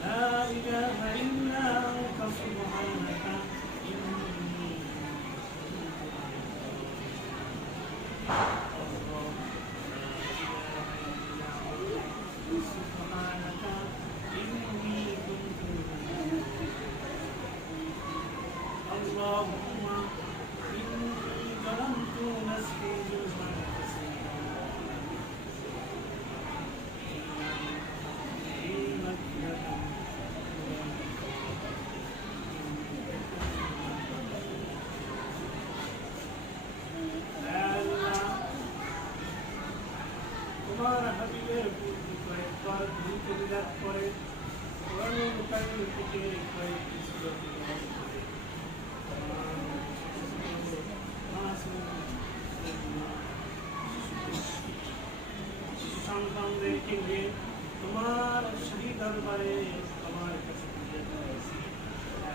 لا إله إلا أنت سبحانك اللهم إني ظلمت نفسي ظلما كثيرا في مكة তোমার হাবিবের পূর্বে কয়েকবার ভুল কবিরাত করে কোরআন কারিম থেকে কয়েকটি সূরা দরবারে তোমার কাছে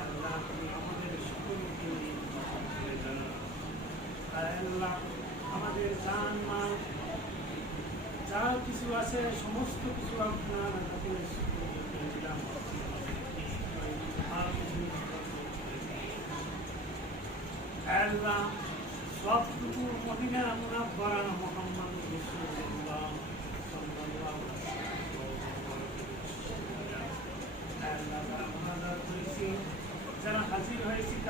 আল্লাহ তুমি আমাদের সকলকে নিয়ে ফিরে যাও আল্লাহ আমাদের জান, মাল, যা কিছু আছে, সমস্ত কিছু আপনার সবটুকু মদিনা মুনাব্বারা মোহাম্মদ রাসূলুল্লাহ সাল্লাল্লাহু আল্লাহ যারা মুনাজাত করেছি যারা হাজির হয়েছি তাদের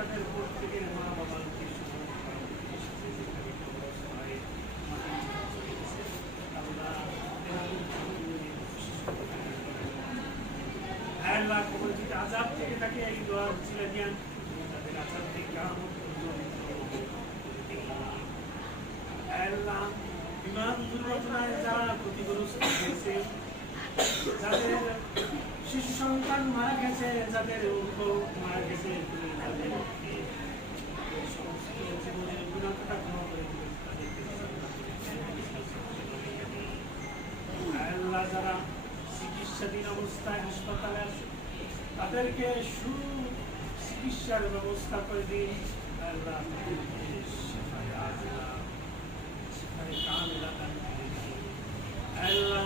প্রত্যেকে মা বাবাকে আল্লাহ থেকে থাকে এই দোয়া ছিল জ্ঞান তাদের আজাব থেকে কামত আল্লাহ বিমান দুর্ঘটনায় যারা ক্ষতিগ্রস্ত হয়েছে যাদের শিশু সন্তান মারা গেছে, যাদের অঙ্ক মারা গেছে আল্লাহ যারা চিকিৎসাধীন অবস্থায় হাসপাতালে আছে, তাদেরকে সু চিকিৎসার ব্যবস্থা করে দিন। আল্লাহ। আল্লাহ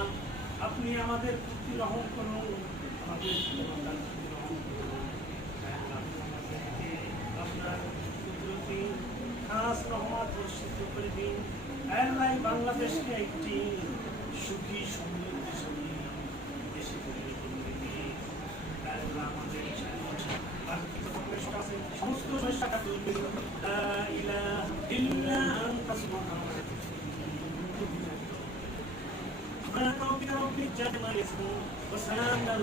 আপনি আমাদের প্রতি রহম করুন। বাংলাদেশকে একটি সুখী সমৃদ্ধশালী দেশে পরিণত করে আল্লাহ আমাদের আর্থিক সমস্যা పూర్తి జన్మనిస్తూ ప్రశాంతంగా